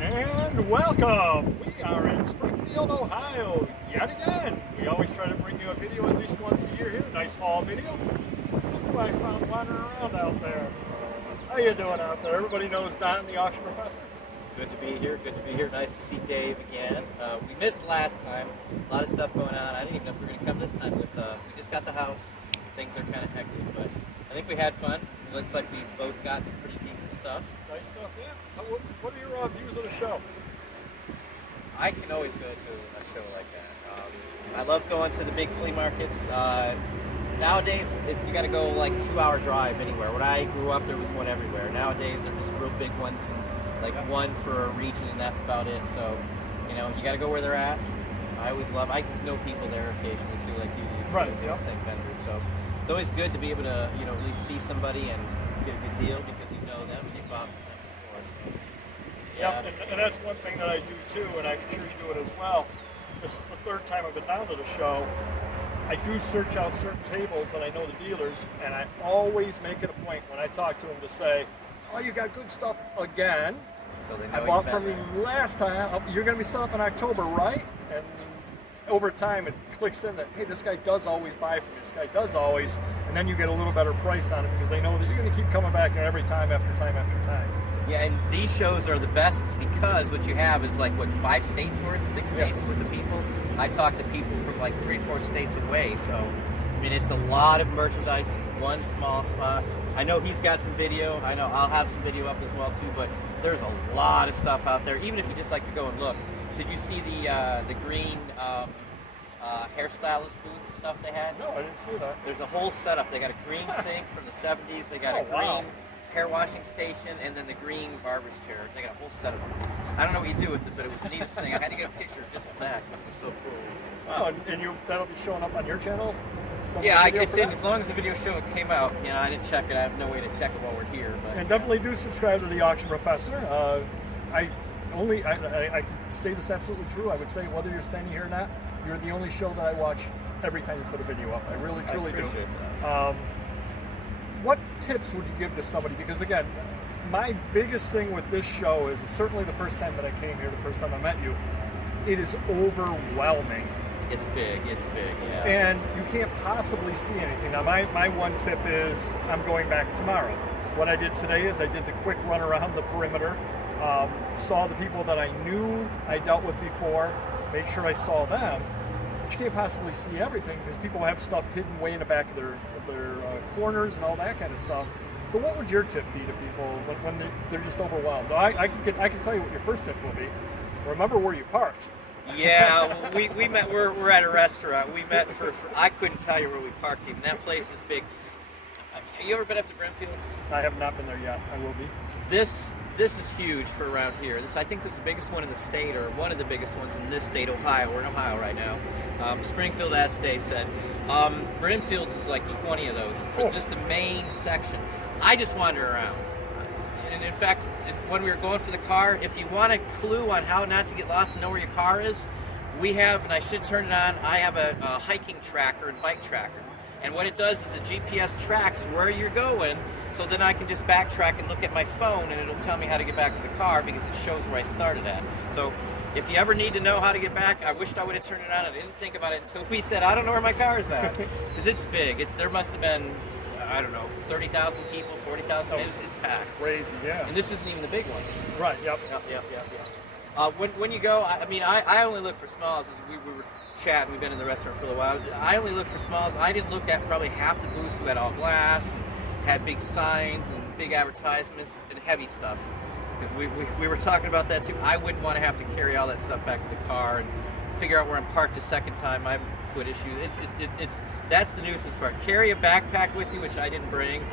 And welcome! We are in Springfield, Ohio, yet again. We always try to bring you a video at least once a year here, nice fall video. Look who I found wandering around out there. How you doing out there? Everybody knows Don, the auction professor. Good to be here, Nice to see Dave again. We missed last time, a lot of stuff going on. I didn't even know if we were going to come this time. We just got the house, things are kind of hectic, but I think we had fun. It looks like we both got some pretty decent stuff. Nice stuff, yeah. What are your views of the show? I can always go to a show like that. I love going to the big flea markets. Nowadays, you got to go like 2-hour drive anywhere. When I grew up, there was one everywhere. Nowadays, they're just real big ones, and like one for a region, and that's about it. So, you got to go where they're at. I know people there occasionally too, like you do, right? Yeah. Same vendors. So it's always good to be able to, at least see somebody and get a good deal because you know them and you've bought from them before. So, yeah. Yep, and that's one thing that I do too, and I'm sure you do it as well. This is the third time I've been down to the show. I do search out certain tables and I know the dealers, and I always make it a point when I talk to them to say, "Oh, you got good stuff again. So they know I bought from you last time. You're going to be set up in October, right?" And over time, it clicks in that, hey, this guy does always buy from you. This guy does always, and then you get a little better price on it because they know that you're going to keep coming back there every time after time after time. Yeah, and these shows are the best because what you have is like, 5 states worth, 6 states worth of people. I talk to people from like 3-4 states away, so I mean, it's a lot of merchandise in one small spot. I know he's got some video. I know I'll have some video up as well too, but there's a lot of stuff out there, even if you just like to go and look. Did you see the green hairstylist booth stuff they had? No, I didn't see that. There's a whole setup. They got a green sink from the 70s. They got a green hair washing station, and then the green barber's chair. They got a whole set of them. I don't know what you do with it, but it was the neatest thing. I had to get a picture just of that because it was so cool. Oh, and that'll be showing up on your channel? Yeah, it's in, as long as the video show it came out. I didn't check it. I have no way to check it while we're here. But, and definitely do subscribe to the Auction Professor. I say this absolutely true. I would say whether you're standing here or not, you're the only show that I watch every time you put a video up. I really, truly do. What tips would you give to somebody? Because again, my biggest thing with this show is certainly the first time that I came here, the first time I met you, it is overwhelming. It's big, yeah. And you can't possibly see anything. Now, my one tip is I'm going back tomorrow. What I did today is I did the quick run around the perimeter, saw the people that I knew I dealt with before, made sure I saw them. But you can't possibly see everything because people have stuff hidden way in the back of their corners and all that kind of stuff. So what would your tip be to people when they're just overwhelmed? I can tell you what your first tip will be. Remember where you parked. Yeah, we met. We're at a restaurant. We met for I couldn't tell you where we parked even. That place is big. You ever been up to Brimfield's? I have not been there yet. I will be. This is huge for around here. I think this is the biggest one in the state, or one of the biggest ones in this state, Ohio. We're in Ohio right now. Springfield, as Dave said. Brimfield's is like 20 of those for just the main section. I just wander around. And in fact, when we were going for the car, if you want a clue on how not to get lost and know where your car is, we have, and I should turn it on, I have a hiking tracker and bike tracker. And what it does is the GPS tracks where you're going, so then I can just backtrack and look at my phone and it'll tell me how to get back to the car because it shows where I started at. So if you ever need to know how to get back, I wished I would have turned it on. I didn't think about it until we said, I don't know where my car is at. Because it's big. There must have been, I don't know, 30,000 people, 40,000. It's packed. Crazy, yeah. And this isn't even the big one. Right, yep. When you go, I only look for smalls. As we were chatting, we've been in the restaurant for a while. I only look for smalls. I didn't look at probably half the booths who had all glass and had big signs and big advertisements and heavy stuff. Because we were talking about that too. I wouldn't want to have to carry all that stuff back to the car and figure out where I'm parked a second time. I have foot issues. That's the nuisance part. Carry a backpack with you, which I didn't bring.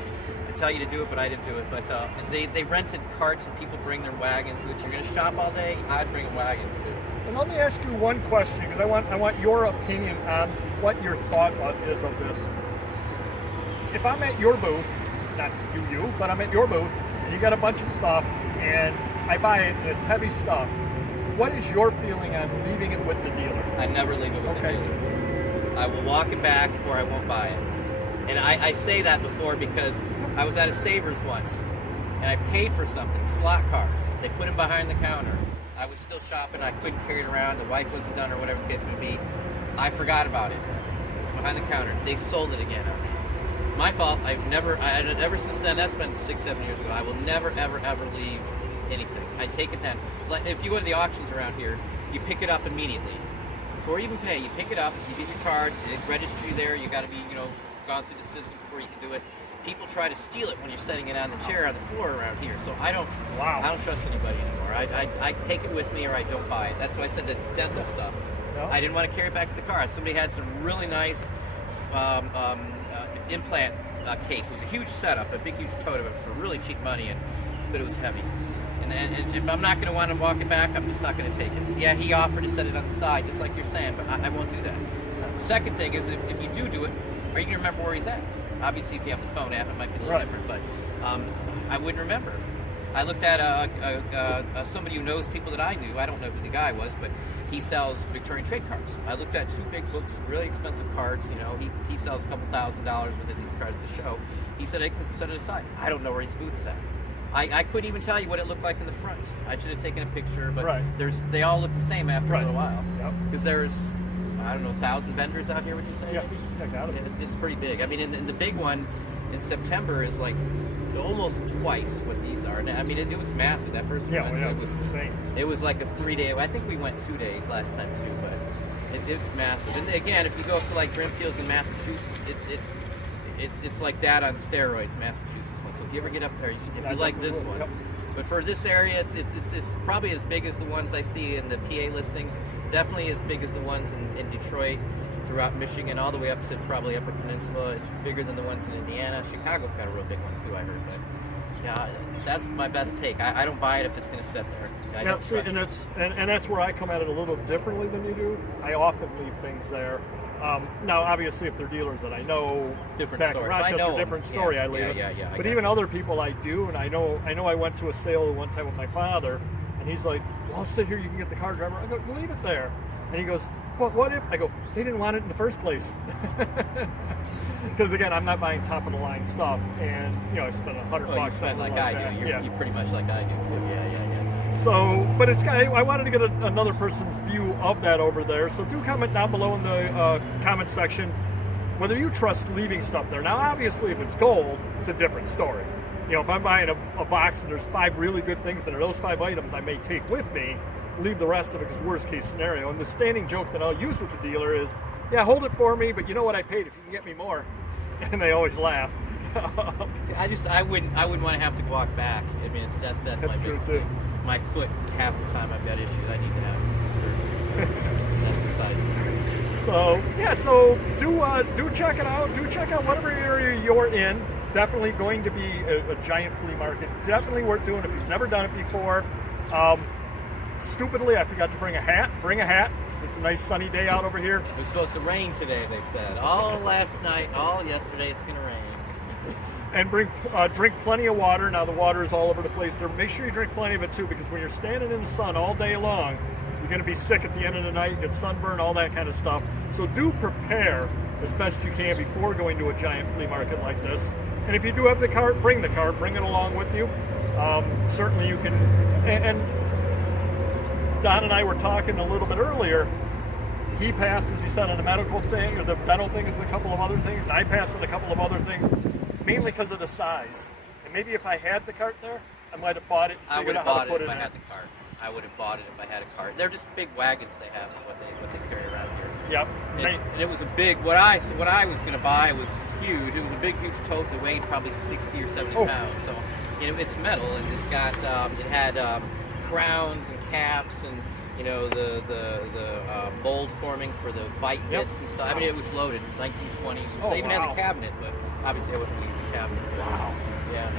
I tell you to do it, but I didn't do it. But they rented carts and people bring their wagons, which you're going to shop all day. I'd bring a wagon too. And let me ask you one question, because I want your opinion on what your thought is of this. If I'm at your booth, not you, but I'm at your booth, and you got a bunch of stuff, and I buy it, and it's heavy stuff, what is your feeling on leaving it with the dealer? I never leave it with the dealer. I will walk it back, or I won't buy it. And I say that before because I was at a Savers once, and I paid for something, slot cars. They put them behind the counter. I was still shopping. I couldn't carry it around. The wife wasn't done, or whatever the case would be. I forgot about it. It was behind the counter. They sold it again on me. My fault. Ever since then, that's been 6-7 years ago. I will never, ever, ever leave anything. I take it then. If you go to the auctions around here, you pick it up immediately. Before you even pay, you pick it up, you get your card, they register you there, you got to be, gone through the system before you can do it. People try to steal it when you're setting it on the chair on the floor around here, so I don't trust anybody anymore. I take it with me or I don't buy it. That's why I said the dental stuff. No. I didn't want to carry it back to the car. Somebody had some really nice implant case. It was a huge setup, a big huge tote of it for really cheap money, but it was heavy. And if I'm not going to want to walk it back, I'm just not going to take it. Yeah, he offered to set it on the side, just like you're saying, but I won't do that. The second thing is, if you do it, are you going to remember where he's at? Obviously, if you have the phone app, it might be a little different, but I wouldn't remember. I looked at somebody who knows people that I knew. I don't know who the guy was, but he sells Victorian trade cards. I looked at 2 big books, really expensive cards. He sells a couple $1,000s worth of these cards at the show. He said I can set it aside. I don't know where his booth's at. I couldn't even tell you what it looked like in the front. I should have taken a picture, but they all look the same after a little while. Because there's, 1,000 vendors out here, would you say? Yeah, I got it. It's pretty big. I mean, and the big one in September is like almost twice what these are. I mean, it was massive. That first one, it was insane. It was like a 3-day. I think we went 2 days last time too, but it's massive. And again, if you go up to like Springfield in Massachusetts, it's like that on steroids, Massachusetts one. So if you ever get up there, if you like this one. But for this area, it's probably as big as the ones I see in the PA listings. Definitely as big as the ones in Detroit, throughout Michigan, all the way up to probably Upper Peninsula. It's bigger than the ones in Indiana. Chicago's got a real big one too, I heard. But yeah, that's my best take. I don't buy it if it's going to sit there. And that's where I come at it a little differently than you do. I often leave things there. Now, obviously, if they're dealers that I know, different back story. in Rochester, different story. I leave it. Yeah. But even other people I do, and I know I went to a sale one time with my father, and he's like, "Well, I'll sit here. You can get the car driver." I go, "Leave it there." And he goes, "Well, what if?" I go, "They didn't want it in the first place." Because again, I'm not buying top of the line stuff, and I spent $100 you spent like I do. You're pretty much like I do too. Yeah. So, but I wanted to get another person's view of that over there. So do comment down below in the comment section whether you trust leaving stuff there. Now, obviously, if it's gold, it's a different story. If I'm buying a box and there's 5 really good things that are those 5 items I may take with me, leave the rest of it because worst case scenario. And the standing joke that I'll use with the dealer is, yeah, hold it for me, but you know what I paid if you can get me more. And they always laugh. I wouldn't want to have to walk back. I mean, that's my biggest thing. My foot, half the time I've got issues, I need to have surgery. That's besides that. So do check it out. Do check out whatever area you're in. Definitely going to be a giant flea market. Definitely worth doing if you've never done it before. Stupidly, I forgot to bring a hat. Bring a hat. It's a nice sunny day out over here. It was supposed to rain today, they said. All last night, all yesterday, it's going to rain. And drink plenty of water. Now the water is all over the place there. Make sure you drink plenty of it too, because when you're standing in the sun all day long, you're going to be sick at the end of the night, get sunburn, all that kind of stuff. So do prepare as best you can before going to a giant flea market like this. And if you do have the cart, bring the cart, bring it along with you. Certainly you can. And Don and I were talking a little bit earlier. He passed, as he said, on the medical thing, or the dental things, and a couple of other things. And I passed on a couple of other things, mainly because of the size. And maybe if I had the cart there, I might have bought it and figured out how to put it in. I would have bought it if I had the cart. I would have bought it if I had a cart. They're just big wagons they have, is what they carry around here. Yep. And it was a big. What I was going to buy was huge. It was a big, huge tote that weighed probably 60 or 70 pounds. So it's metal, and it's got it had crowns and caps and the mold forming for the bite bits and stuff. I mean, it was loaded, 1920s. They even had the cabinet, but obviously I wasn't going to use the cabinet. Wow. Yeah.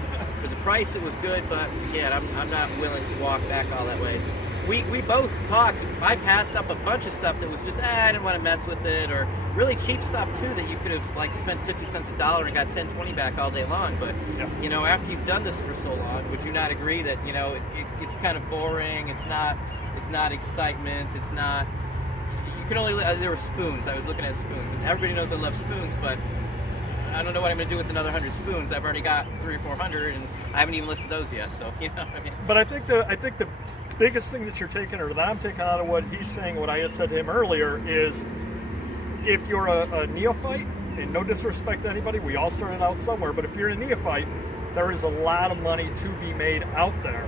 For the price, it was good, but again, I'm not willing to walk back all that way. So we both talked. I passed up a bunch of stuff that was just, I didn't want to mess with it, or really cheap stuff too that you could have like spent 50 cents a dollar and got 10-20 back all day long. But after you've done this for so long, would you not agree that it's kind of boring? It's not excitement. It's not. You can only. There were spoons. I was looking at spoons, and everybody knows I love spoons, but I don't know what I'm going to do with another 100 spoons. I've already got 300 or 400, and I haven't even listed those yet. So you know, I mean. But I think the biggest thing that you're taking, or that I'm taking out of what he's saying, what I had said to him earlier, is if you're a neophyte, and no disrespect to anybody, we all started out somewhere, but if you're a neophyte, there is a lot of money to be made out there.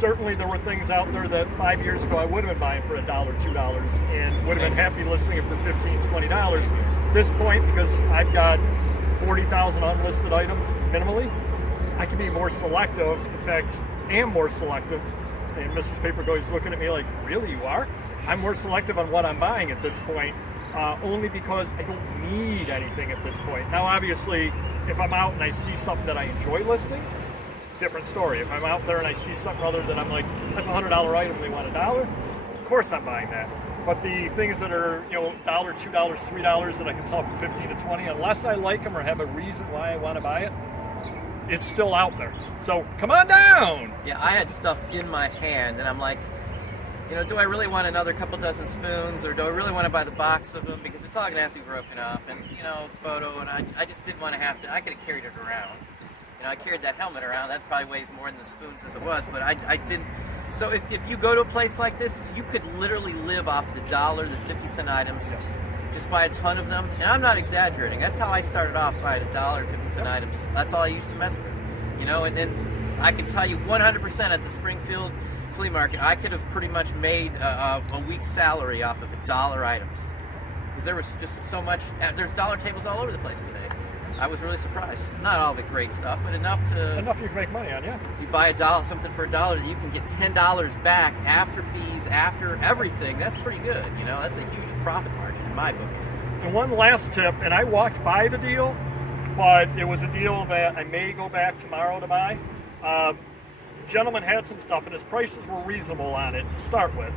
Certainly there were things out there that 5 years ago I would have been buying for $1, $2, and would have been happy listing it for $15, $20. At this point, because I've got 40,000 unlisted items minimally, I can be more selective. In fact, am more selective. And Mrs. Papergoy is looking at me like, really, you are? I'm more selective on what I'm buying at this point, only because I don't need anything at this point. Now, obviously, if I'm out and I see something that I enjoy listing, different story. If I'm out there and I see something other than I'm like, that's a $100 item and they want $1, of course I'm buying that. But the things that are, you know, $1, $2, $3 that I can sell for 15 to 20, unless I like them or have a reason why I want to buy it, it's still out there. So come on down. Yeah, I had stuff in my hand and I'm like, you know, do I really want another couple dozen spoons, or do I really want to buy the box of them, because it's all going to have to be broken up, and, you know, photo, and I just didn't want to have to. I could have carried it around. You know, I carried that helmet around. That's probably weighs more than the spoons as it was, but I didn't. So if you go to a place like this, you could literally live off the $1, the 50-cent items, Yes. just buy a ton of them. And I'm not exaggerating. That's how I started off, buying $1, 50-cent items. That's all I used to mess with. You know, and I can tell you 100% at the Springfield flea market, I could have pretty much made a week's salary off of $1 items, because there was just so much. There's dollar tables all over the place today. I was really surprised. Not all of it great stuff, but enough you can make money on. Yeah. If you buy something for $1, you can get $10 back after fees, after everything. That's pretty good. You know, that's a huge profit margin in my book. And one last tip, and I walked by the deal, but it was a deal that I may go back tomorrow to buy. Gentleman had some stuff and his prices were reasonable on it to start with,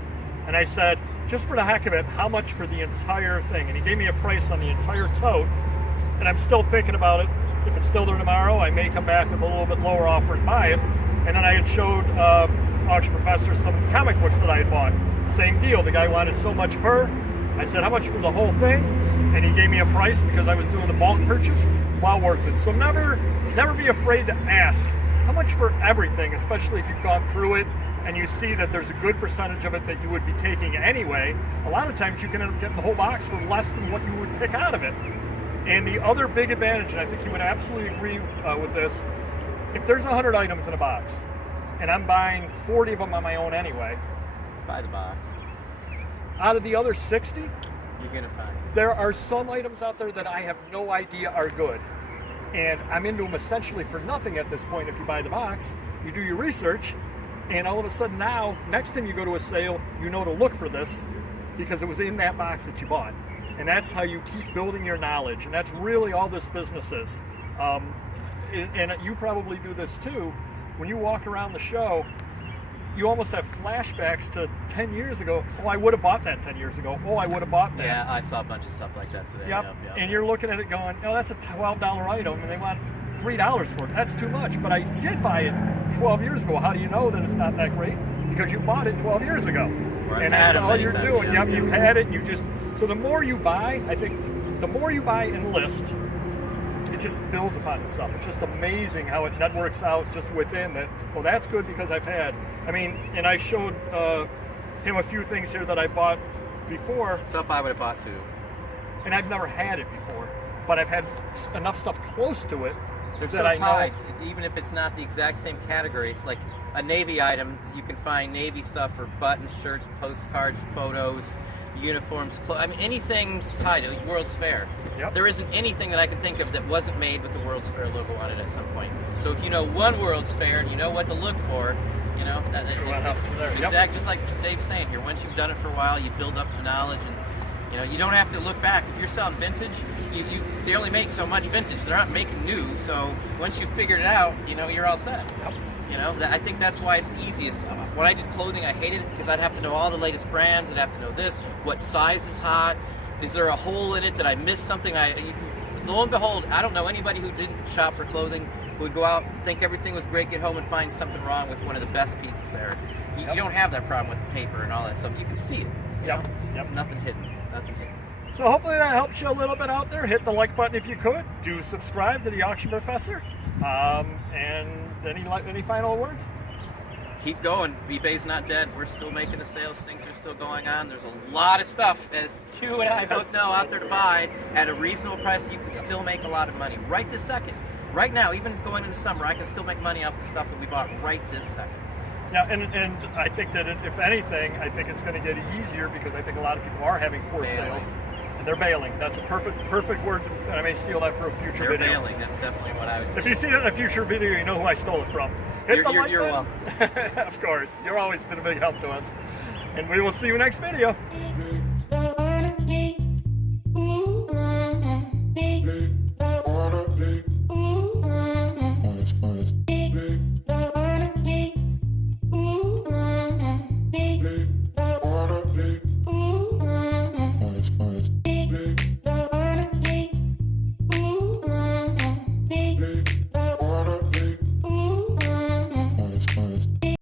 and I said, just for the heck of it, how much for the entire thing? And he gave me a price on the entire tote, and I'm still thinking about it. If it's still there tomorrow, I may come back with a little bit lower offer and buy it. And then I had showed Auction Professor some comic books that I had bought. Same deal, the guy wanted so much per. I said, how much for the whole thing? And he gave me a price because I was doing the bulk purchase. Well worth it. So never be afraid to ask how much for everything, especially if you've gone through it and you see that there's a good percentage of it that you would be taking anyway. A lot of times you can end up getting the whole box for less than what you would pick out of it. And the other big advantage, and I think you would absolutely agree with this, if there's 100 items in a box and I'm buying 40 of them on my own anyway, Buy the box. Out of the other 60, You're going to find. there are some items out there that I have no idea are good. And I'm into them essentially for nothing at this point. If you buy the box, you do your research, and all of a sudden now, next time you go to a sale, you know to look for this because it was in that box that you bought. And that's how you keep building your knowledge. And that's really all this business is. And you probably do this too. When you walk around the show, you almost have flashbacks to 10 years ago. Oh, I would have bought that 10 years ago. Oh, I would have bought that. Yeah, I saw a bunch of stuff like that today. Yep. And you're looking at it going, oh, that's a $12 item, and they want $3 for it. That's too much. But I did buy it 12 years ago. How do you know that it's not that great? Because you bought it 12 years ago. Right. And that's all you're doing. Yep, you've had it. So the more you buy, I think, the more you buy and list, it just builds upon itself. It's just amazing how it networks out just within that. Well, that's good because I've had. I mean, and I showed him a few things here that I bought before. Stuff I would have bought too. And I've never had it before, but I've had enough stuff close to it They're that so I tied. know. Even if it's not the exact same category, it's like a Navy item. You can find Navy stuff for buttons, shirts, postcards, photos, uniforms, I mean, anything tied to World's Fair. Yep. There isn't anything that I can think of that wasn't made with the World's Fair logo on it at some point. So if you know one World's Fair and you know what to look for, you know, that helps from there. Yep. Exactly, just like Dave's saying here. Once you've done it for a while, you build up the knowledge, and you know, you don't have to look back. If you're selling vintage, they only make so much vintage. They're not making new. So once you've figured it out, you know, you're all set. Yep. You know, I think that's why it's the easiest. When I did clothing, I hated it because I'd have to know all the latest brands. I'd have to know this, what size is hot, is there a hole in it, did I miss something? Lo and behold, I don't know anybody who didn't shop for clothing who would go out, think everything was great, get home and find something wrong with one of the best pieces there. You don't have that problem with the paper and all that stuff. You can see it. Yep. There's nothing hidden. Nothing hidden. So hopefully that helps you a little bit out there. Hit the like button if you could. Do subscribe to the Auction Professor. And any final words? Keep going. eBay's not dead. We're still making the sales. Things are still going on. There's a lot of stuff, as you and I both know, out there to buy at a reasonable price that you can still make a lot of money right this second. Right now, even going into summer, I can still make money off the stuff that we bought right this second. Yeah, and I think that if anything, I think it's going to get easier because I think a lot of people are having poor sales. And they're bailing. That's a perfect word, and I may steal that for a future video. They're bailing. That's definitely what I would say. If you see that in a future video, you know who I stole it from. Hit the like you're button. Of course. You've always been a big help to us. And we will see you next video.